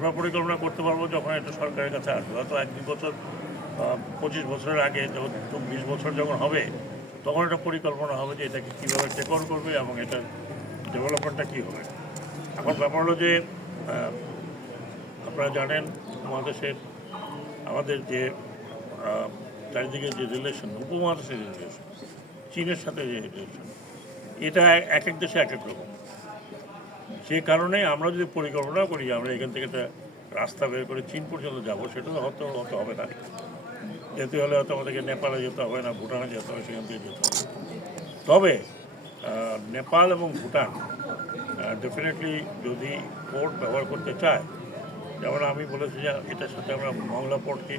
আমরা পরিকল্পনা করতে পারবো যখন এটা সরকারের কাছে আসবে। হয়তো 1-2 বছর 25 বছরের আগে যখন 20 বছর যখন হবে তখন একটা পরিকল্পনা হবে যে এটাকে কীভাবে টেক ওভার করবে এবং এটার ডেভেলপমেন্টটা কী হবে। এখন ব্যাপার হলো যে আপনারা জানেন মহাদেশের আমাদের যে চারিদিকে যে রিলেশন, উপমহাদেশের যে রিলেশন, চীনের সাথে যে রিলেশন, এটা এক এক দেশে এক এক রকম। যে কারণে আমরা যদি পরিকল্পনা করি আমরা এখান থেকে একটা রাস্তা বের করে চীন পর্যন্ত যাবো, সেটা হয়তো হবে না। যেতে হলে হয়তো আমাদেরকে নেপালে যেতে হবে না, ভুটানে যেতে হবে, সেখান থেকে যেতে হবে। তবে নেপাল এবং ভুটান ডেফিনেটলি যদি পোর্ট ব্যবহার করতে চায়, যেমন আমি বলেছি যে এটার সাথে আমরা মংলা পোর্টকে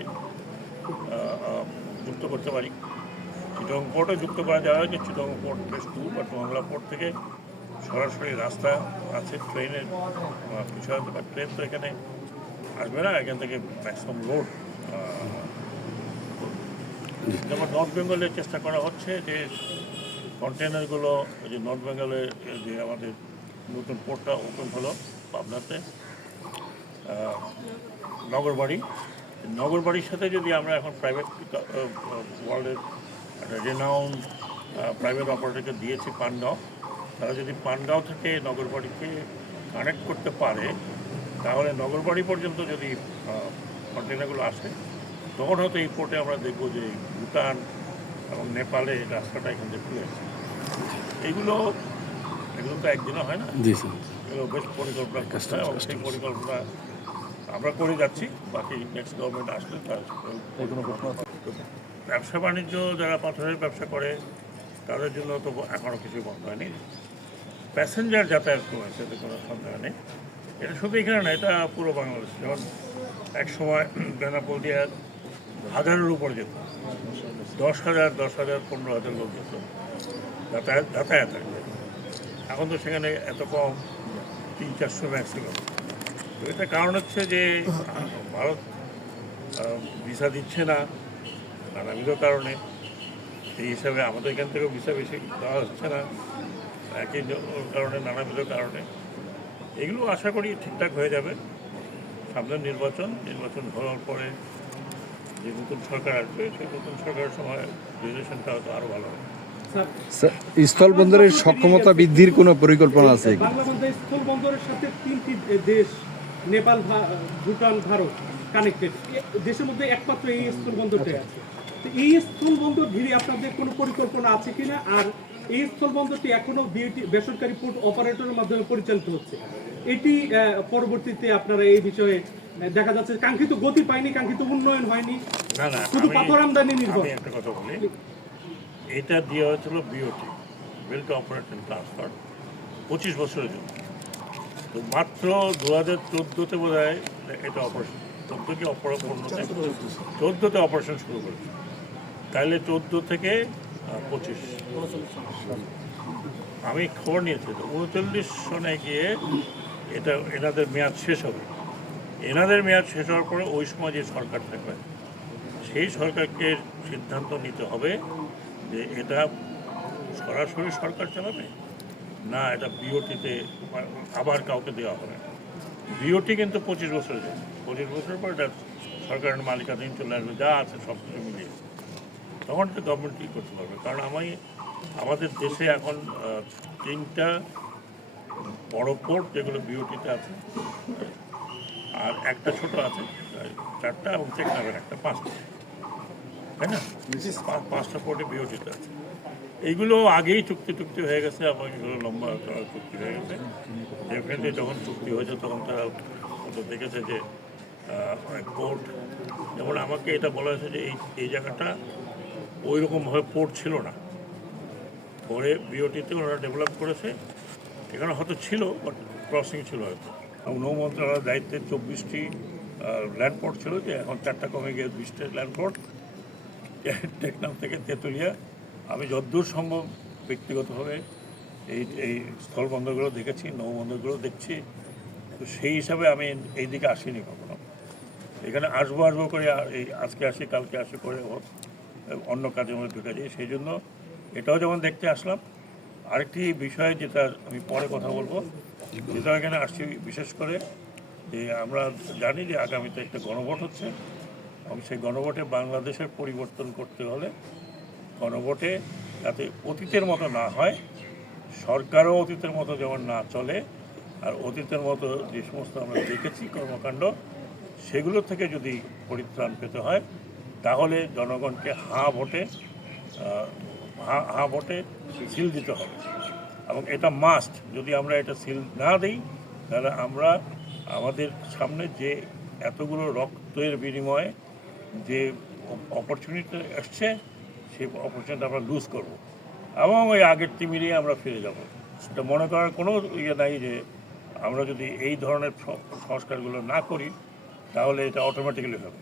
যুক্ত করতে পারি। চিটং পোর্টও যুক্ত করা যাবে, যে চিটং পোর্ট বেশ দূর, বাট মংলা পোর্ট থেকে সরাসরি রাস্তা আছে, ট্রেনের বিষয় হতে পারে। ট্রেন তো এখানে আসবে না, এখান থেকে ম্যাক্সিমাম রোড। যেমন নর্থ বেঙ্গলে চেষ্টা করা হচ্ছে যে কন্টেনারগুলো, যে নর্থ বেঙ্গলের যে আমাদের নতুন পোর্টটা ওপেন হলো পাবনাতে, নগরবাড়ির সাথে যদি আমরা এখন প্রাইভেট ওয়ার্ল্ডের একটা রেনাউন্ড প্রাইভেট অপারেটরকে দিয়েছি পানগাঁও, তারা যদি পানগাঁও থেকে নগরবাড়িকে কানেক্ট করতে পারে, তাহলে নগরবাড়ি পর্যন্ত যদি কন্টেনারগুলো আসে, তখন হয়তো এই পোর্টে আমরা দেখব যে ভুটান এবং নেপালে রাস্তাটা এখান থেকে খুলে আসে। এগুলো তো একদিনে হয় না, এগুলো বেশ পরিকল্পনা করতে হয়, এবং সেই পরিকল্পনা আমরা করে যাচ্ছি। বাকি নেক্সট গভর্নমেন্ট আসলে তার ব্যবসা বাণিজ্য, যারা পাথরের ব্যবসা করে তাদের জন্য তো এখনও কিছু বন্ধ হয়নি। প্যাসেঞ্জার যাতায়াত করেছে, এতে কোনো সন্দেহ নেই। এটা শুধু এখানে না, এটা পুরো বাংলাদেশ। যেমন এক সময় বেনাপোল দিয়ে হাজারের উপর যেত, 10,000, 15,000 লোক যেত যাতায়াত আর কি। এখন তো সেখানে এত কম, 300-400 ম্যাক্সিমাম। তো এটা কারণ হচ্ছে যে ভারত ভিসা দিচ্ছে না নানাবিধ কারণে। সেই হিসাবে আমাদের এখান থেকেও ভিসা বেশি দেওয়া হচ্ছে না, একই কারণে, নানাবিধ কারণে। এগুলো আশা করি ঠিকঠাক হয়ে যাবে। সামনে নির্বাচন হওয়ার পরে যে নতুন সরকার আসবে, সেই নতুন সরকারের সময় রিলেশনটা হয়তো আরও ভালো হবে। স্থলবন্দরের সক্ষমতা বৃদ্ধির কোনো পরিকল্পনা আছে? বাংলাদেশ স্থলবন্দরের সাথে 3টি দেশ, নেপাল, ভুটান, ভারত কানেক্টেড। দেশের মধ্যে একমাত্র এই স্থলবন্দরটাই আছে। তো এই স্থলবন্দর ঘিরে আপনাদের কোনো পরিকল্পনা আছে কিনা? আর এই স্থলবন্দরটি এখনো বেসরকারি পোর্ট অপারেটরের মাধ্যমে পরিচালিত হচ্ছে। এটি পরবর্তীতে আপনারা এই বিষয়ে দেখা যাচ্ছে কাঙ্ক্ষিত গতি পায়নি, কাঙ্ক্ষিত উন্নয়ন হয়নি, শুধু পাথর আমদানি নির্ভর। একটা কথা বলি, এটা দেওয়া হয়েছিল BOT, build two operate and transfer, 25 বছরের জন্য। তো মাত্র 2014-তে বোধ হয় এটা অপারেশন, 14 কি 14তে অপারেশন শুরু করেছে। তাহলে 14 থেকে 25, আমি খবর নিয়েছি তো 39 সনে গিয়ে এটা এনাদের মেয়াদ শেষ হবে। এনাদের মেয়াদ শেষ হওয়ার পরে ওই সময় যে সরকার থাকবে, সেই সরকারকে সিদ্ধান্ত নিতে হবে যে এটা সরাসরি সরকার চালাবে না এটা বিওটিতে আবার কাউকে দেওয়া হবে। বিওটি কিন্তু 25 বছরের জন্য, 25 বছরের পর এটা সরকারের মালিকানাধীন চলে আসবে, যা আছে সব কিছু মিলিয়ে। তখন তো গভর্নমেন্ট কী করতে পারবে? কারণ আমাদের দেশে এখন 3টা বড় পোর্ট যেগুলো বিওটিতে আছে, আর একটা ছোট আছে, 4টা, এবং টেকনাফের একটা, 5টা, তাই না? 5টা পোর্টে বিওটিতে আছে। এইগুলো আগেই চুক্তি হয়ে গেছে, এবং এগুলো লম্বা চুক্তি হয়ে গেছে। ডেফিনেটলি যখন চুক্তি হয়েছে তখন তারা দেখেছে যে পোর্ট, যেমন আমাকে এটা বলা হয়েছে যে এই জায়গাটা ওই রকমভাবে পোর্ট ছিল না, পরে বিওটিতে ওরা ডেভেলপ করেছে। এখানে হয়তো ছিল, বাট ক্রসিং ছিল হয়তো। এবং নৌ মন্ত্রণালয়ের দায়িত্বে 24টি ল্যান্ডপোর্ট ছিল, যে এখন 4টা কমে গিয়ে 20টা ল্যান্ডপোর্ট, টেকনাফ থেকে তেঁতুলিয়া। আমি যতদূর সম্ভব ব্যক্তিগতভাবে এই স্থলবন্দরগুলো দেখেছি, নৌবন্দরগুলো দেখছি। তো সেই হিসাবে আমি এই দিকে আসিনি কখনো। এখানে আসবো করে এই আজকে আসি কালকে আসি করে অন্য কাজের মধ্যে ঢুকে যাই। সেই জন্য এটাও যেমন দেখতে আসলাম। আরেকটি বিষয় যেটা আমি পরে কথা বলবো, যেটা এখানে আসছি বিশেষ করে যে আমরা জানি যে আগামীতে একটা গণভোট হচ্ছে এবং সেই গণভোটে বাংলাদেশের পরিবর্তন করতে হলে গণভোটে যাতে অতীতের মতো না হয়, সরকারও অতীতের মতো যেমন না চলে, আর অতীতের মতো যে সমস্ত আমরা দেখেছি কর্মকাণ্ড সেগুলো থেকে যদি পরিত্রাণ পেতে হয় তাহলে জনগণকে হাঁ ভোটে সিল দিতে হবে এবং এটা মাস্ট। যদি আমরা এটা সিল না দিই তাহলে আমরা আমাদের সামনে যে এতগুলো রক্তের বিনিময়ে যে অপরচুনিটি আসছে সেই অপরচুনিটি আমরা লুজ করব এবং ওই আগের তিমিরেই আমরা ফিরে যাব। এটা মনে করার কোনো ইয়ে নাই যে আমরা যদি এই ধরনের সংস্কারগুলো না করি তাহলে এটা অটোমেটিক্যালি হবে।